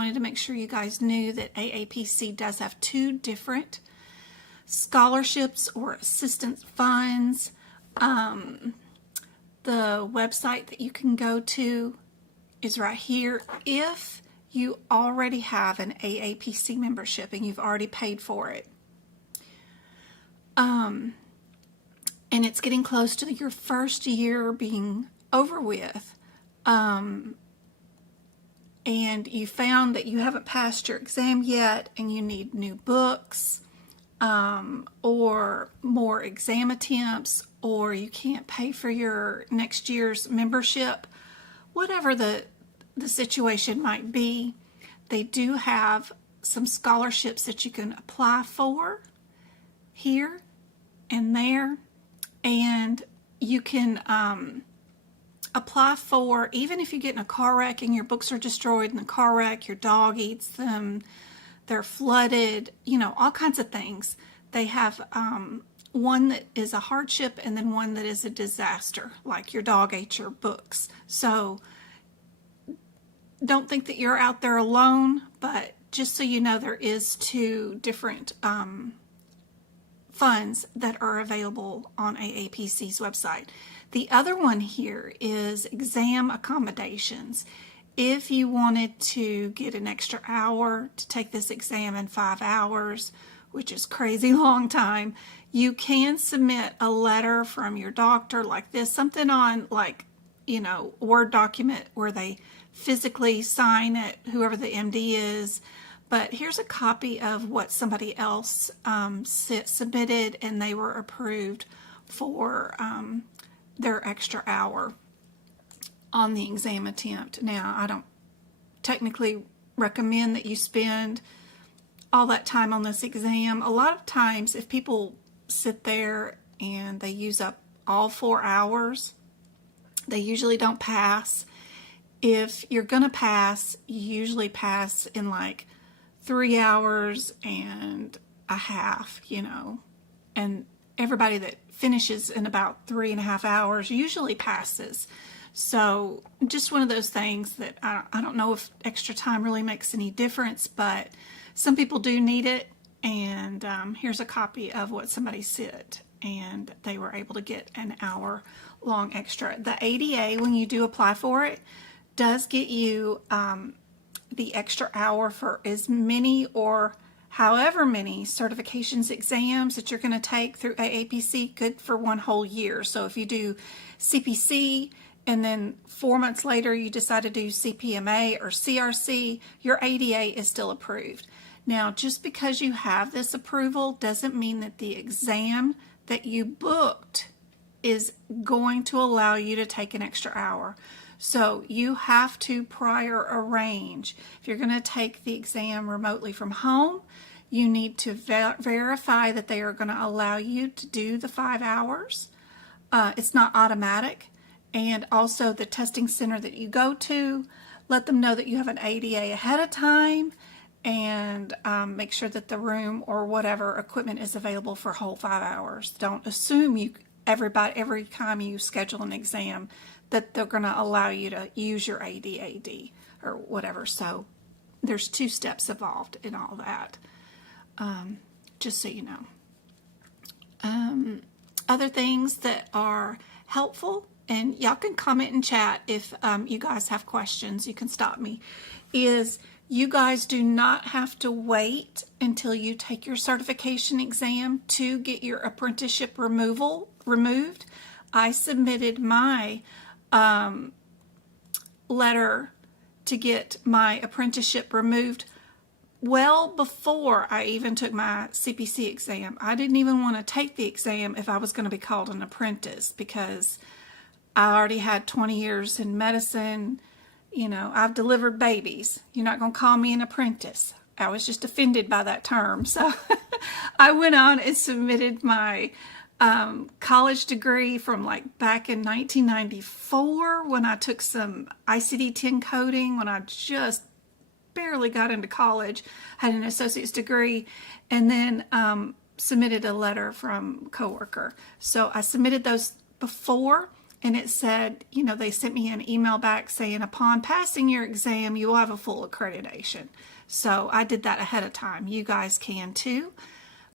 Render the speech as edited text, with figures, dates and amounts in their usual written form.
wanted to make sure you guys knew that AAPC does have two different scholarships or assistance funds. The website that you can go to is right here. If you already have an AAPC membership and you've already paid for it, and it's getting close to your first year being over with, and you found that you haven't passed your exam yet and you need new books, or more exam attempts, or you can't pay for your next year's membership, whatever the situation might be, they do have some scholarships that you can apply for here and there, and you can apply for, even if you get in a car wreck and your books are destroyed in the car wreck, your dog eats them, they're flooded, you know, all kinds of things. They have one that is a hardship and then one that is a disaster, like your dog ate your books. So don't think that you're out there alone, but just so you know, there is two different funds that are available on AAPC's website. The other one here is exam accommodations. If you wanted to get an extra hour to take this exam in 5 hours, which is crazy long time, you can submit a letter from your doctor like this, something on like, you know, a Word document where they physically sign it, whoever the MD is. But here's a copy of what somebody else submitted, and they were approved for their extra hour on the exam attempt. Now, I don't technically recommend that you spend all that time on this exam. A lot of times, if people sit there and they use up all 4 hours, they usually don't pass. If you're going to pass, you usually pass in like 3 hours and a half, you know, and everybody that finishes in about 3.5 hours usually passes. So just one of those things that I don't know if extra time really makes any difference, but some people do need it. And here's a copy of what somebody said, and they were able to get an hour long extra. The ADA, when you do apply for it, does get you the extra hour for as many or however many certifications exams that you're going to take through AAPC, good for 1 whole year. So if you do CPC and then 4 months later you decide to do CPMA or CRC, your ADA is still approved. Now, just because you have this approval doesn't mean that the exam that you booked is going to allow you to take an extra hour. So you have to prior arrange. If you're going to take the exam remotely from home, you need to verify that they are going to allow you to do the 5 hours. It's not automatic. And also the testing center that you go to, let them know that you have an ADA ahead of time, and make sure that the room or whatever equipment is available for whole 5 hours. Don't assume every time you schedule an exam that they're going to allow you to use your ADAD or whatever. So there's 2 steps involved in all that, just so you know. Other things that are helpful, and y'all can comment and chat if you guys have questions, you can stop me, is you guys do not have to wait until you take your certification exam to get your apprenticeship removed. I submitted my letter to get my apprenticeship removed well before I even took my CPC exam. I didn't even want to take the exam if I was going to be called an apprentice, because I already had 20 years in medicine. You know, I've delivered babies. You're not going to call me an apprentice. I was just offended by that term. So I went on and submitted my college degree from like back in 1994 when I took some ICD-10 coding, when I just barely got into college, had an associate's degree, and then submitted a letter from a coworker. So I submitted those before and it said, you know, they sent me an email back saying upon passing your exam, you will have a full accreditation. So I did that ahead of time. You guys can too.